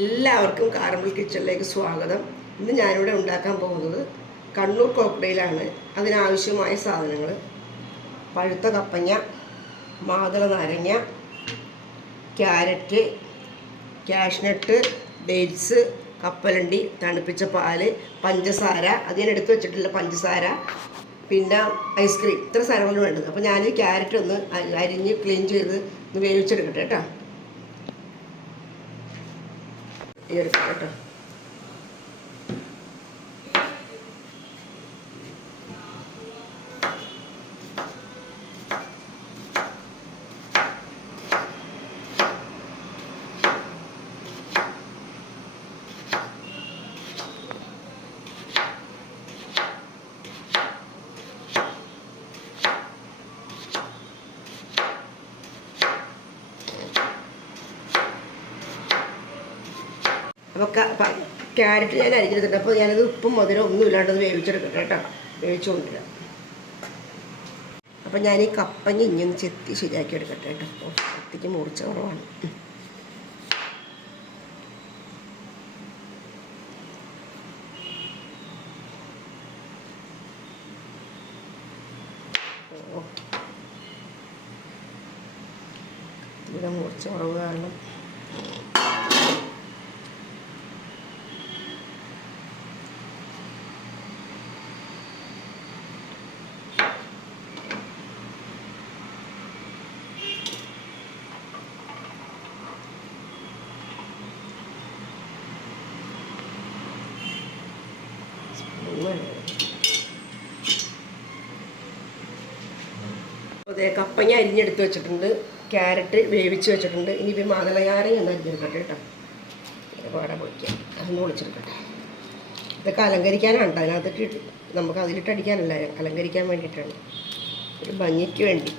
എല്ലാവർക്കും കാർമൽ കിച്ചണിലേക്ക് സ്വാഗതം. ഇന്ന് ഞാനിവിടെ ഉണ്ടാക്കാൻ പോകുന്നത് കണ്ണൂർ കോക്ടെയിലാണ്. അതിനാവശ്യമായ സാധനങ്ങൾ: പഴുത്ത കപ്പങ്ങ, മാതള നാരങ്ങ, ക്യാരറ്റ്, കാഷ്നട്ട്, ഡേറ്റ്സ്, കപ്പലണ്ടി, തണുപ്പിച്ച പാല്, പഞ്ചസാര, അതിനെടുത്ത് വെച്ചിട്ടുള്ള പഞ്ചസാര, പിന്നെ ഐസ്ക്രീം. ഇത്ര സാധനങ്ങൾ വേണ്ടത്. അപ്പോൾ ഞാൻ ക്യാരറ്റ് ഒന്ന് അരിഞ്ഞ് ക്ലീൻ ചെയ്ത് ഒന്ന് വേവിച്ചെടുക്കട്ടെ കേട്ടോ. എടുക്കാം കേട്ടോ. അപ്പോൾ ക്യാരറ്റ് ഞാൻ അരിഞ്ഞെടുത്തിട്ട്, അപ്പോൾ ഞാനത് ഉപ്പും മധുരം ഒന്നും ഇല്ലാണ്ടത് വേവിച്ചെടുക്കട്ടെ കേട്ടോ. വേവിച്ചു കൊണ്ടില്ല. അപ്പം ഞാൻ ഈ കപ്പഞ്ഞ് ഇഞ്ഞൊന്ന് ചെത്തി ശരിയാക്കി എടുക്കട്ടെ കേട്ടോ. കത്തിക്ക് മുറിച്ച കുറവാണ്. ഇവിടെ മുറിച്ച കുറവ് കാരണം അതെ, കപ്പങ്ങ അരിഞ്ഞെടുത്ത് വെച്ചിട്ടുണ്ട്, ക്യാരറ്റ് വേവിച്ച് വെച്ചിട്ടുണ്ട്. ഇനിയിപ്പോൾ മാതളനാരങ്ങ ഒന്ന് അരിഞ്ഞെടുക്കട്ടെ കേട്ടോ. പാടാ പൊളിക്കാം, അതൊന്ന് പൊളിച്ചെടുക്കട്ടെ. ഇതൊക്കെ അലങ്കരിക്കാനാണ് കേട്ടോ. അതിനകത്തിട്ട് നമുക്ക് അതിലിട്ട് അടിക്കാനല്ല, അലങ്കരിക്കാൻ വേണ്ടിയിട്ടാണ്, ഒരു ഭംഗിക്ക് വേണ്ടി.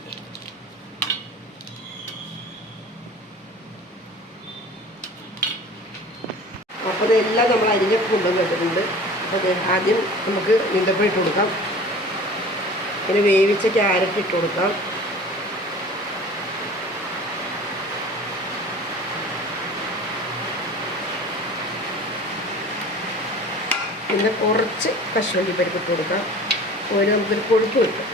അപ്പോൾ ഇതെല്ലാം നമ്മൾ അരിഞ്ഞൊക്കെ കൊണ്ടുവന്ന് വെച്ചിട്ടുണ്ട്. അപ്പോൾ ആദ്യം നമുക്ക് നീന്തപ്പം ഇട്ട് കൊടുക്കാം. പിന്നെ വേവിച്ച ക്യാരറ്റ് ഇട്ട് കൊടുക്കാം. പിന്നെ കുറച്ച് കശുവണ്ടി പരിപ്പ് ഇട്ട് കൊടുക്കാം. അതുപോലെ നമുക്കൊരു കൊഴുപ്പ് കിട്ടും.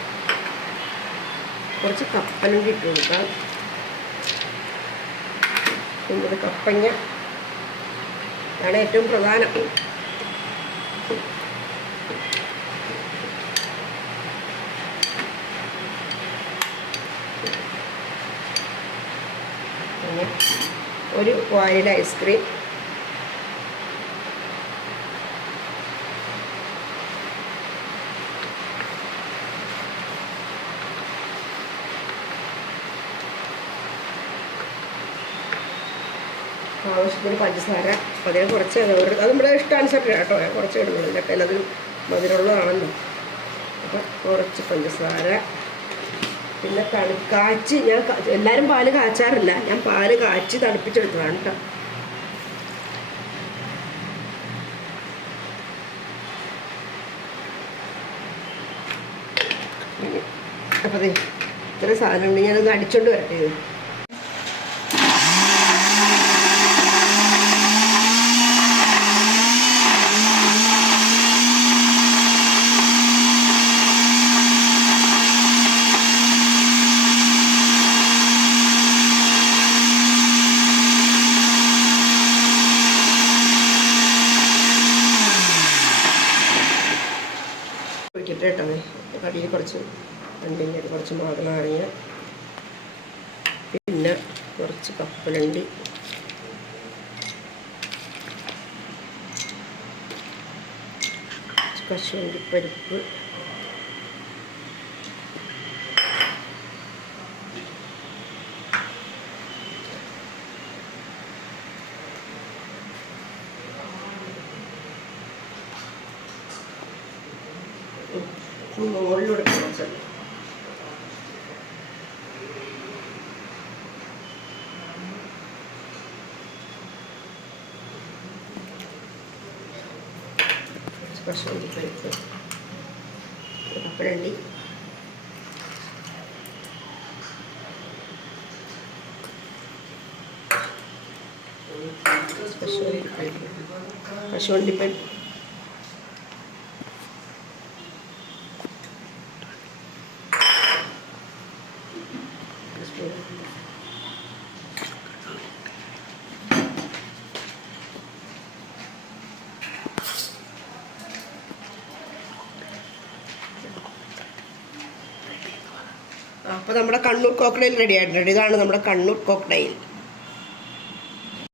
കുറച്ച് കപ്പലണ്ടി ഇട്ട് കൊടുക്കാം. പിന്നെ കപ്പങ്ങ ആണ് ഏറ്റവും പ്രധാനം. ഒരു വാനില ഐസ്ക്രീം, ആവശ്യത്തിന് പഞ്ചസാര. അതിനെ കുറച്ച് അത് നമ്മുടെ ഇഷ്ടാനുസരണം കേട്ടോ, കുറച്ച് ഇടുന്നത് കേട്ടോ. എല്ലാത്തിനും മധുരമുള്ളതാണല്ലോ. അപ്പം കുറച്ച് പഞ്ചസാര. പിന്നെ കാച്ചി, ഞാൻ എല്ലാവരും പാല് കാച്ചാറില്ല, ഞാൻ പാല് കാച്ചി തണുപ്പിച്ചെടുത്തതാണ് കേട്ടോ. അപ്പം അതെ, ഇത്ര സാധനമുണ്ട്. ഞാനൊന്ന് അടിച്ചോണ്ട് വരട്ടെ. ഇത് കേട്ടോ. കടിയിൽ കുറച്ച് രണ്ടിൻ്റെ കുറച്ച് മാതള നാരങ്ങ, പിന്നെ കുറച്ച് കപ്പലണ്ടി, കശുവണ്ടി പരിപ്പ്, മുകളിലൂടെ കുറച്ച് കശുവണ്ടി പരിപ്പ്, കപ്പലണ്ടി, കശുവണ്ടിപ്പരിപ്പ് അപ്പോൾ നമ്മുടെ കണ്ണൂർ കോക്ടെയിൽ റെഡി ആയിട്ടുണ്ട്. ഇതാണ് നമ്മുടെ കണ്ണൂർ കോക്ടെയിൽ.